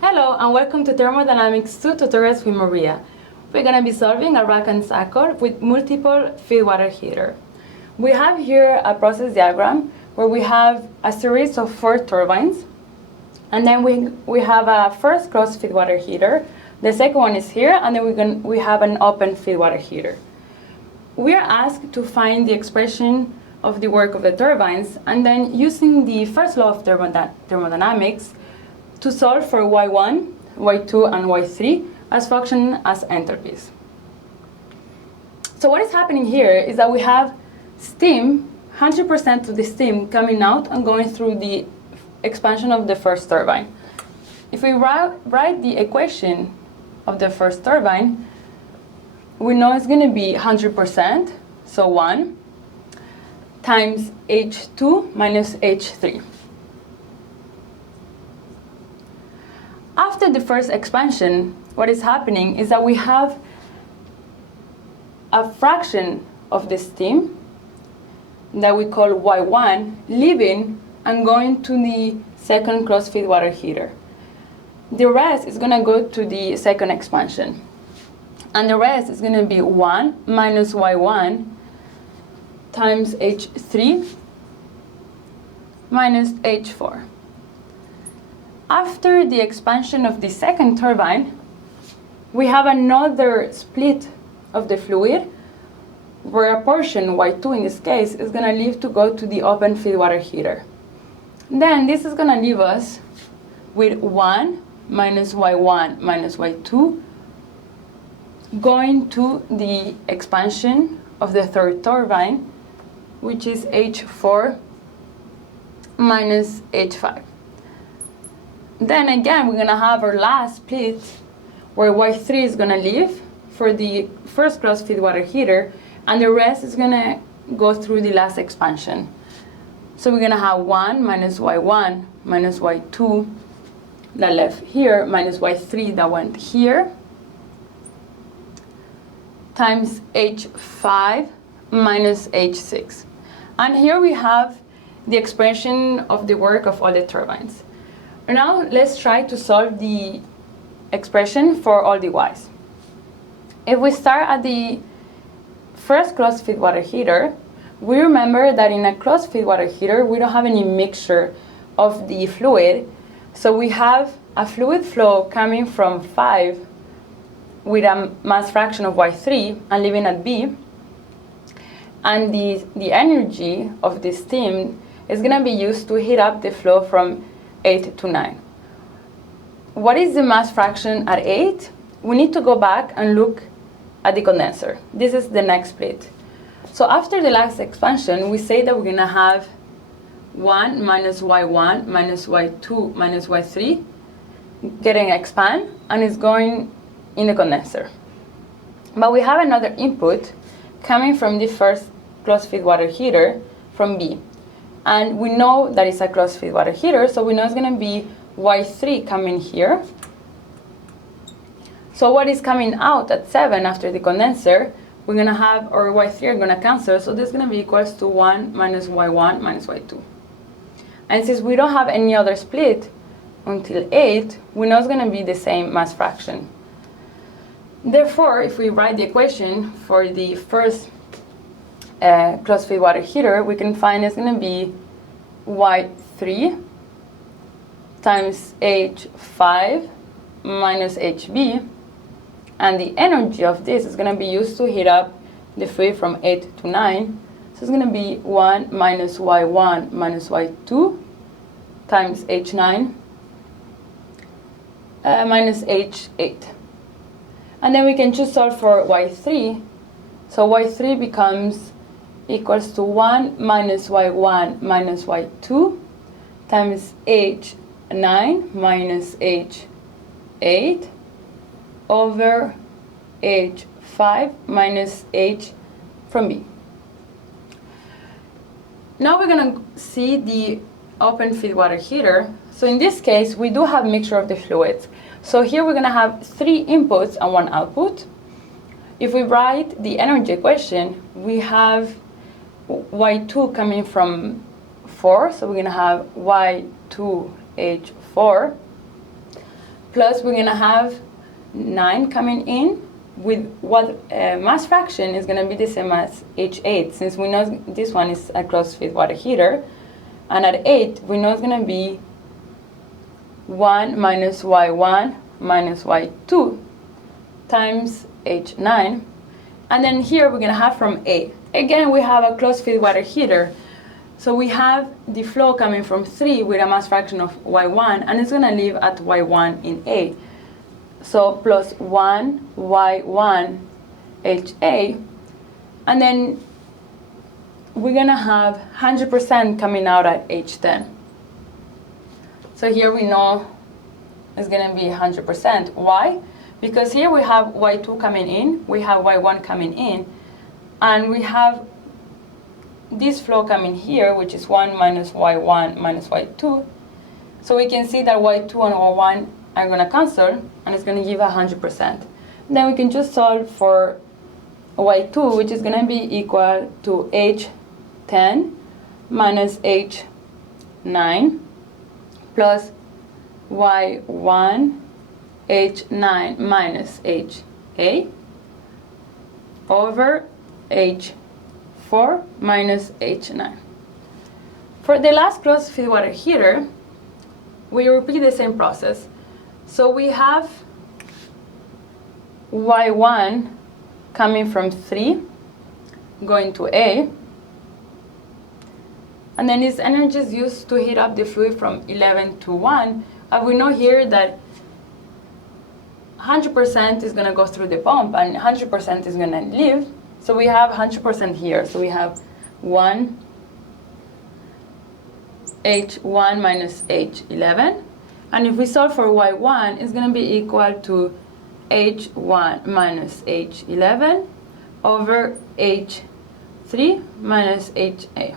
Hello and welcome to Thermodynamics 2 tutorials with Maria. We're going to be solving a Rankine cycle with multiple feed water heater. We have here a process diagram where we have a series of 4 turbines, and then we have a first closed feed water heater. The second one is here, and then we have an open feed water heater. We are asked to find the expression of the work of the turbines, and then using the first law of thermodynamics to solve for Y1, Y2, and Y3 as function as entropies. So what is happening here is that we have steam, 100% of the steam coming out and going through the expansion of the first turbine. If we write the equation of the first turbine, we know it's going to be 100%, so 1, times H2 minus H3. After the first expansion, what is happening is that we have a fraction of the steam that we call Y1 leaving and going to the second closed feed water heater. The rest is going to go to the second expansion. And the rest is going to be 1 minus Y1 times H3 minus H4. After the expansion of the second turbine, we have another split of the fluid where a portion, Y2 in this case, is going to leave to go to the open feed water heater. Then this is going to leave us with 1 minus Y1 minus Y2 going to the expansion of the third turbine, which is H4 minus H5. Then again, we're going to have our last split where Y3 is going to leave for the first closed feed water heater, and the rest is going to go through the last expansion. So we're going to have 1 minus Y1 minus Y2 that left here minus Y3 that went here times H5 minus H6. And here we have the expression of the work of all the turbines. Now let's try to solve the expression for all the y's. If we start at the first closed feed water heater, we remember that in a closed feed water heater we don't have any mixture of the fluid, so we have a fluid flow coming from 5 with a mass fraction of Y3 and leaving at B, and the energy of the steam is going to be used to heat up the flow from 8 to 9. What is the mass fraction at 8? We need to go back and look at the condenser. This is the next split. So after the last expansion, we say that we're going to have 1 minus Y1 minus Y2 minus Y3 getting expand, and it's going in the condenser. But we have another input coming from the first closed feed water heater from B. And we know that it's a closed feed water heater, so we know it's going to be Y3 coming here. So what is coming out at 7 after the condenser, we're going to have our Y3 are going to cancel, so this is going to be equals to 1 minus Y1 minus Y2. And since we don't have any other split until 8, we know it's going to be the same mass fraction. Therefore, if we write the equation for the first closed feed water heater, we can find it's going to be Y3 times H5 minus HB, and the energy of this is going to be used to heat up the fluid from 8 to 9. So it's going to be 1 minus Y1 minus Y2 times H9 minus H8. And then we can just solve for Y3. So Y3 becomes equals to 1 minus Y1 minus Y2 times H9 minus H8 over H5 minus H from B. Now we're going to see the open feed water heater. So in this case, we do have mixture of the fluids. So here we're going to have 3 inputs and 1 output. If we write the energy equation, we have Y2 coming from 4, so we're going to have Y2H4 plus we're going to have 9 coming in with what mass fraction is going to be the same as H8, since we know this one is a closed-feed water heater. And at 8, we know it's going to be 1 minus Y1 minus Y2 times H9. And then here we're going to have from A. Again, we have a closed-feed water heater. So we have the flow coming from 3 with a mass fraction of Y1, and it's going to leave at Y1 in A. So plus 1 Y1 HA. And then we're going to have 100% coming out at H10. So here we know it's going to be 100%. Why? Because here we have Y2 coming in, we have Y1 coming in, and we have this flow coming here, which is 1 minus Y1 minus Y2. So we can see that Y2 and Y1 are going to cancel, and it's going to give 100%. Then we can just solve for Y2, which is going to be equal to H10 minus H9 plus Y1 H9 minus HA over H4 minus H9. For the last closed-feed water heater, we repeat the same process. So we have Y1 coming from 3 going to A, and then this energy is used to heat up the fluid from 11 to 1. And we know here that 100% is going to go through the pump and 100% is going to leave. So we have 100% here. So we have 1 H1 minus H11. And if we solve for Y1, it's going to be equal to H1 minus H11 over H3 minus HA.